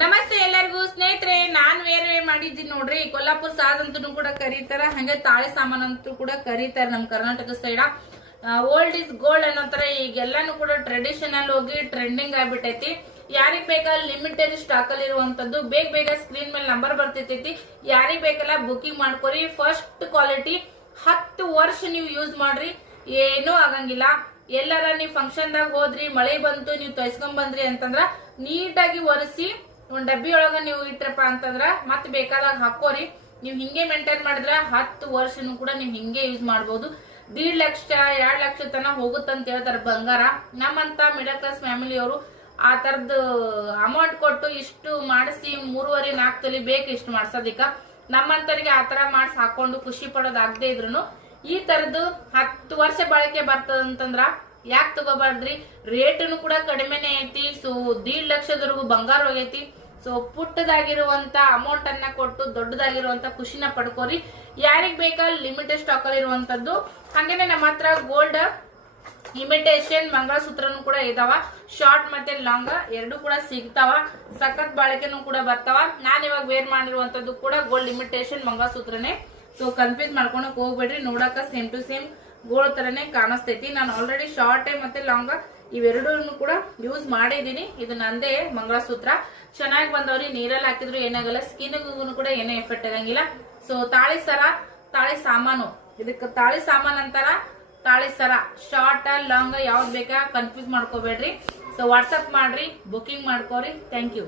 ನಮಸ್ತೆ ಎಲ್ಲರಿಗೂ ಸ್ನೇಹಿತರೆ, ನಾನ್ ವೇರ್ ಮಾಡಿದ್ದೀನಿ ನೋಡ್ರಿ. ಕೊಲ್ಲಾಪುರ ಸಾಜ್ ಅಂತೂ ಕೂಡ ಕರೀತಾರ, ಹಂಗೆ ತಾಳಿ ಸಾಮಾನ್ ಅಂತೂ ಕೂಡ ಕರೀತಾರ ನಮ್ Karnataka side. Old is gold ಅನ್ನೋತರ ಈಗೆಲ್ಲಾನು ಕೂಡ ಟ್ರೆಡಿಷನಲ್ ಹೋಗಿ ಟ್ರೆಂಡಿಂಗ್ ಆಗ್ಬಿಟ್ಟೈತಿ. ಯಾರಿಗ್ ಬೇಕಲ್ಲ ಲಿಮಿಟೆಡ್ ಸ್ಟಾಕ್ ಅಲ್ಲಿ ಇರುವಂತದ್ದು ಬೇಗ ಬೇಗ ಸ್ಕ್ರೀನ್ ಮೇಲೆ ನಂಬರ್ ಬರ್ತೈತಿ. ಯಾರಿಗ್ ಬೇಕಲ್ಲ ಬುಕಿಂಗ್ ಮಾಡ್ಕೊರಿ. ಫಸ್ಟ್ ಕ್ವಾಲಿಟಿ 10 ವರ್ಷ ನೀವು ಯೂಸ್ ಮಾಡ್ರಿ, ಏನೂ ಆಗಂಗಿಲ್ಲ. ಎಲ್ಲಾರ ನೀವು ಫಂಕ್ಷನ್ ದಾಗ ಹೋದ್ರಿ, ಮಳೆ ಬಂತು, ನೀವು ತೊಯ್ಸ್ಕೊಂಡ್ ಬಂದ್ರಿ ಅಂತಂದ್ರ ನೀಟಾಗಿ ಒರೆಸಿ ಒಂದ್ ಡಬ್ಬಿ ಒಳಗ ನೀವು ಇಟ್ರಪ್ಪ ಅಂತಂದ್ರ ಮತ್ ಬೇಕಾದಾಗ ಹಾಕೋರಿ. ನೀವ್ ಹಿಂಗೆ ಮೇಂಟೈನ್ ಮಾಡಿದ್ರ 10 ವರ್ಷನು ಕೂಡ ನೀವ್ ಹಿಂಗೆ ಯೂಸ್ ಮಾಡ್ಬೋದು. 1.5 ಲಕ್ಷ 2 ಲಕ್ಷ ತನ ಹೋಗುತ್ತಂತ ಹೇಳ್ತಾರ ಬಂಗಾರ. ನಮ್ಮಂತ ಮಿಡಲ್ ಕ್ಲಾಸ್ ಫ್ಯಾಮಿಲಿ ಅವರು ಆ ತರದ ಅಮೌಂಟ್ ಕೊಟ್ಟು ಇಷ್ಟು ಮಾಡಿಸಿ 3.5-4 ತೊಲಿ ಬೇಕು ಇಷ್ಟು ಮಾಡ್ಸೋದಿಕ್ಕ. ನಮ್ಮಂತರಿಗೆ ಆತರ ಮಾಡಿಸಿ ಹಾಕೊಂಡು ಖುಷಿ ಪಡೋದಾಗದೆ ಇದ್ರು ಈ ತರದ್ದು 10 ವರ್ಷ ಬಾಳಿಕೆ ಬರ್ತದಂತಂದ್ರ ಯಾಕೆ ತಗೋಬಾರ್ದ್ರಿ. ರೇಟನು ಕೂಡ ಕಡಿಮೆನೆ ಐತಿ. ಸೊ 1.5 ಲಕ್ಷದವರೆಗೂ ಬಂಗಾರ ಹೋಗೈತಿ. ಸೊ ಪುಟ್ಟದಾಗಿರುವಂತ ಅಮೌಂಟ್ ಅನ್ನ ಕೊಟ್ಟು ದೊಡ್ಡದಾಗಿರುವಂತ ಖುಷಿನ ಪಡ್ಕೋರಿ. ಯಾರಿಗ್ ಬೇಕಲ್ಲ ಲಿಮಿಟೆಡ್ ಸ್ಟಾಕ್ ಅಲ್ಲಿ ಇರುವಂತದ್ದು. ಹಂಗೇನೆ ನಮ್ಮ ಹತ್ರ ಗೋಲ್ಡ್ ಇಮಿಟೇಷನ್ ಮಂಗಳಸೂತ್ರನು ಕೂಡ ಇದಾವ. ಶಾರ್ಟ್ ಮತ್ತೆ ಲಾಂಗ್ ಎರಡು ಕೂಡ ಸಿಗ್ತಾವ. ಸಖತ್ ಬಾಳಿಕೆನು ಕೂಡ ಬರ್ತಾವ. ನಾನ್ ಇವಾಗ ವೇರ್ ಮಾಡಿರುವಂತದ್ದು ಕೂಡ ಗೋಲ್ಡ್ ಇಮಿಟೇಷನ್ ಮಂಗಳಸೂತ್ರನೇ. ಸೊ ಕನ್ಫ್ಯೂಸ್ ಮಾಡ್ಕೊಳಕ್ ಹೋಗ್ಬೇಡ್ರಿ. ನೋಡಕ ಸೇಮ್ ಟು ಸೇಮ್ ಗೋಲ್ಡ್ ತರನೇ ಕಾಣಿಸ್ತೈತಿ. ನಾನು ಆಲ್ರೆಡಿ ಶಾರ್ಟ್ ಮತ್ತೆ ಲಾಂಗ್ ಇವೆರಡೂ ಕೂಡ ಯೂಸ್ ಮಾಡಿದೀನಿ. ಇದು ನಂದೇ ಮಂಗಳಸೂತ್ರ. ಚೆನ್ನಾಗಿ ಬಂದವ್ರಿ. ನೀರಲ್ಲಿ ಹಾಕಿದ್ರು ಏನಾಗಲ್ಲ, ಸ್ಕಿನ್ಗೂ ಕೂಡ ಏನೇ ಎಫೆಕ್ಟ್ ಆಗಂಗಿಲ್ಲ. ಸೊ ತಾಳಿ ಸರ, ತಾಳಿ ಸಾಮಾನು, ಇದಕ್ಕೆ ತಾಳಿ ಸಾಮಾನ್ ಅಂತಾರ. ತಾಳಿ ಸರ ಶಾರ್ಟ್ ಲಾಂಗ್ ಯಾವ್ದು ಬೇಕಾ ಕನ್ಫ್ಯೂಸ್ ಮಾಡ್ಕೋಬೇಡ್ರಿ. ಸೊ ವಾಟ್ಸಪ್ ಮಾಡ್ರಿ, ಬುಕಿಂಗ್ ಮಾಡ್ಕೋರಿ. Thank you.